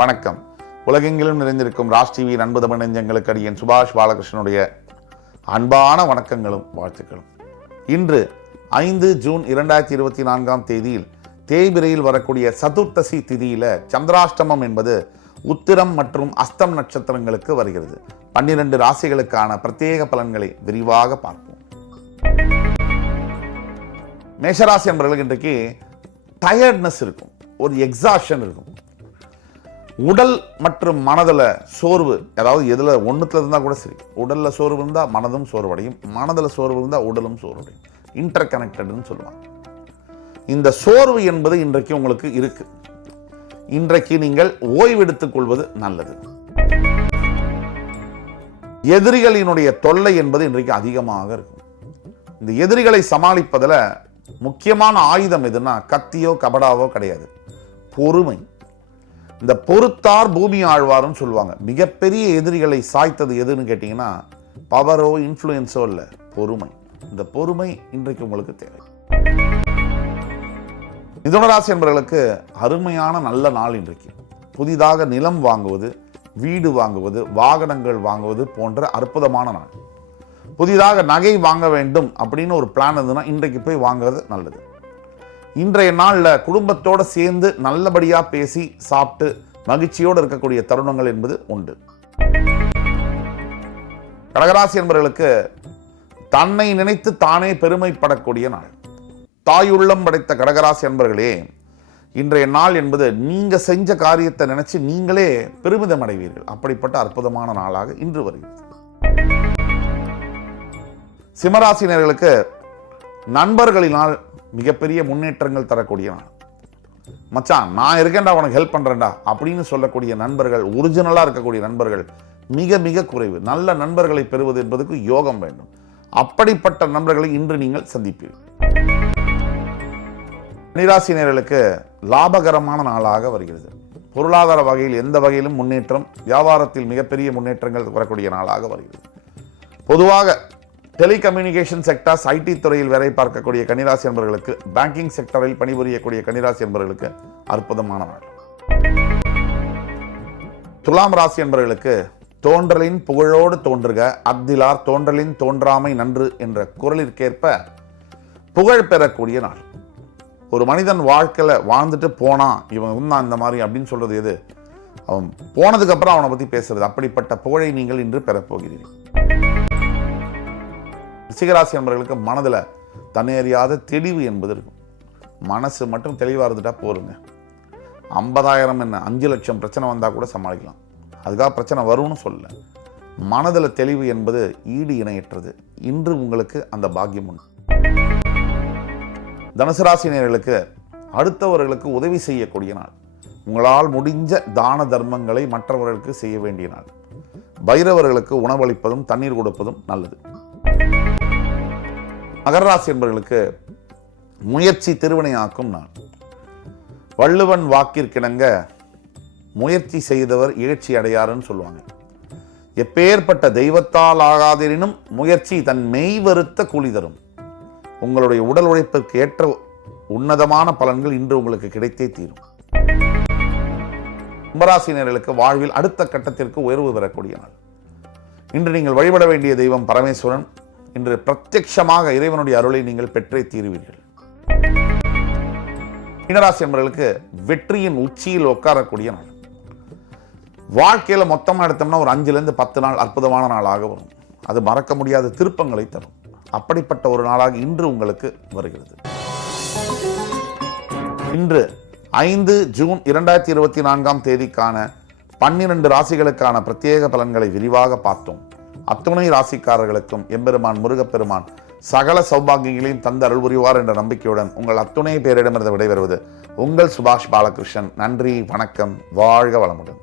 வணக்கம். உலகெங்கிலும் நிறைந்திருக்கும் ராஜ் டிவி அன்பு தமிழ் நெஞ்சங்களுக்கு அடியேன் சுபாஷ் பாலகிருஷ்ணனுடைய அன்பான வணக்கங்களும் வாழ்த்துக்களும். இன்று 5 ஜூன் 2024 தேதியில் தேய்பிரையில் வரக்கூடிய சதுர்த்தசி திதியில சந்திராஷ்டமம் என்பது உத்திரம் மற்றும் அஸ்தம் நட்சத்திரங்களுக்கு வருகிறது. 12 ராசிகளுக்கான பிரத்யேக பலன்களை விரிவாக பார்ப்போம். மேஷராசி என்பவர்களுக்கு இன்றைக்கு டயர்ட்னஸ் இருக்கும், ஒரு எக்ஸாஷன் இருக்கும். உடல் மற்றும் மனதில் சோர்வு, அதாவது எதில் ஒன்றுத்துல இருந்தால் கூட சரி, உடலில் சோர்வு இருந்தால் மனதும் சோர்வடையும், மனதில் சோர்வு இருந்தால் உடலும் சோர்வடையும். இன்டர் கனெக்டட்னு சொல்லுவாங்க. இந்த சோர்வு என்பது இன்றைக்கு உங்களுக்கு இருக்கு. இன்றைக்கு நீங்கள் ஓய்வெடுத்துக் கொள்வது நல்லது. எதிரிகளினுடைய தொல்லை என்பது இன்றைக்கு அதிகமாக இருக்கும். இந்த எதிரிகளை சமாளிப்பதில் முக்கியமான ஆயுதம் எதுனா கத்தியோ கபடாவோ கிடையாது, பொறுமை. இந்த பொறுத்தார் பூமி ஆழ்வார்னு சொல்லுவாங்க. மிகப்பெரிய எதிரிகளை சாய்த்தது எதுன்னு கேட்டீங்கன்னா பவரோ இன்ஃப்ளூயன்ஸோ இல்லை, பொறுமை. இந்த பொறுமை இன்றைக்கு உங்களுக்கு தேவை. மிதுன ராசி என்பவர்களுக்கு அருமையான நல்ல நாள் இன்றைக்கு. புதிதாக நிலம் வாங்குவது, வீடு வாங்குவது, வாகனங்கள் வாங்குவது போன்ற அற்புதமான நாள். புதிதாக நகை வாங்க வேண்டும் அப்படின்னு ஒரு பிளான் இருந்ததுன்னா இன்றைக்கு போய் வாங்குறது நல்லது. இன்றைய நாளில் குடும்பத்தோடு சேர்ந்து நல்லபடியாக பேசி சாப்பிட்டு மகிழ்ச்சியோடு இருக்கக்கூடிய தருணங்கள் என்பது உண்டு. கடகராசி என்பவர்களுக்கு தன்னை நினைத்து தானே பெருமைப்படக்கூடிய நாள். தாயுள்ளம் படைத்த கடகராசி என்பவர்களே, இன்றைய நாள் என்பது நீங்க செஞ்ச காரியத்தை நினைச்சு நீங்களே பெருமிதம் அடைவீர்கள். அப்படிப்பட்ட அற்புதமான நாளாக இன்று வருகிறது. சிம்மராசினர்களுக்கு நண்பர்களினால் மிகப்பெரிய முன்னேற்றங்கள் தரக்கூடிய நாள். மச்சான் நான் இருக்கேன்டா, உனக்கு ஹெல்ப் பண்றேன்டா அப்படின்னு சொல்லக்கூடிய நண்பர்கள், ஒரிஜினலா இருக்கக்கூடிய நண்பர்கள் மிக மிக குறைவு. நல்ல நண்பர்களை பெறுவது என்பதற்கு யோகம் வேண்டும். அப்படிப்பட்ட நண்பர்களை இன்று நீங்கள் சந்திப்பீர்கள். கன்னிராசினர்களுக்கு லாபகரமான நாளாக வருகிறது. பொருளாதார வகையில் எந்த வகையிலும் முன்னேற்றம், வியாபாரத்தில் மிகப்பெரிய முன்னேற்றங்கள் வரக்கூடிய நாளாக வருகிறது. பொதுவாக டெலிகம்யூனிகேஷன் செக்டர்ஸ், ஐடி துறையில் வேலை பார்க்கக்கூடிய கன்னிராசி என்பவர்களுக்கு, பேங்கிங் செக்டரில் பணிபுரியக்கூடிய கன்னிராசி என்பவர்களுக்கு அற்புதமான நாள். துலாம் ராசி என்பவர்களுக்கு தோன்றலின் புகழோடு தோன்றுக, அத்திலார் தோன்றலின் தோன்றாமை நன்று என்ற குரலிற்கேற்ப புகழ் பெறக்கூடிய நாள். ஒரு மனிதன் வாழ்க்கையில் வாழ்ந்துட்டு போனான், இவன் இருந்தான் இந்த மாதிரி அப்படின்னு சொல்றது எது? அவன் போனதுக்கு அப்புறம் அவனை பற்றி பேசுறது. அப்படிப்பட்ட புகழை நீங்கள் இன்று பெறப்போகிறீர்கள். ரிஷிகராசி என்பவர்களுக்கு மனதில் தன்னறியாத தெளிவு என்பது இருக்கும். மனசு மட்டும் தெளிவாக இருந்துட்டா போருங்க. 50,000 என்ன 5 லட்சம் பிரச்சனை வந்தால் கூட சமாளிக்கலாம். அதுக்காக பிரச்சனை வரும்னு சொல்ல. மனதில் தெளிவு என்பது ஈடு இணையற்றது. இன்று உங்களுக்கு அந்த பாக்கியம் உண்டு. தனுசு ராசினியர்களுக்கு அடுத்தவர்களுக்கு உதவி செய்யக்கூடிய நாள். உங்களால் முடிஞ்ச தான தர்மங்களை மற்றவர்களுக்கு செய்ய வேண்டிய நாள். பைரவர்களுக்கு உணவளிப்பதும் தண்ணீர் கொடுப்பதும் நல்லது. மகர ராசி என்பவர்களுக்கு முயற்சி திருவினையாக்கும் நாள். வள்ளுவன் வாக்கிற்கிணங்க முயற்சி செய்தவர் இகழ்ச்சி அடையாருன்னு சொல்லுவாங்க. எப்பேற்பட்ட தெய்வத்தால் ஆகாதெனினும் முயற்சி தன் மெய் வருத்த கூலி தரும். உங்களுடைய உடல் உழைப்பிற்கு ஏற்ற உன்னதமான பலன்கள் இன்று உங்களுக்கு கிடைத்தே தீரும். கும்பராசினியர்களுக்கு வாழ்வில் அடுத்த கட்டத்திற்கு உயர்வு பெறக்கூடிய நாள். இன்று நீங்கள் வழிபட வேண்டிய தெய்வம் பரமேஸ்வரன். இன்று பிரத்யட்சமாக இறைவனுடைய அருளை நீங்கள் பெற்றே தீருவீர்கள். மீனராசி என்பவர்களுக்கு வெற்றியின் உச்சியில் உட்காரக்கூடிய நாள். வாழ்க்கையில் மொத்தமாக எடுத்தோம்னா ஒரு 5-10 நாள் அற்புதமான நாளாக வரும். அது மறக்க முடியாத திருப்பங்களை தரும். அப்படிப்பட்ட ஒரு நாளாக இன்று உங்களுக்கு வருகிறது. இன்று 5 ஜூன் 2024 தேதிக்கான 12 ராசிகளுக்கான பிரத்யேக பலன்களை விரிவாக பார்த்தோம். அத்துணை ராசிக்காரர்களுக்கும் எம்பெருமான் முருகப்பெருமான் சகல சௌபாகியங்களையும் தந்து அருள் புரிவார் என்ற நம்பிக்கையுடன் உங்கள் அத்துணை பேரிடமிருந்து விடைபெறுவது உங்கள் சுபாஷ் பாலகிருஷ்ணன். நன்றி, வணக்கம், வாழ்க வளமுடன்.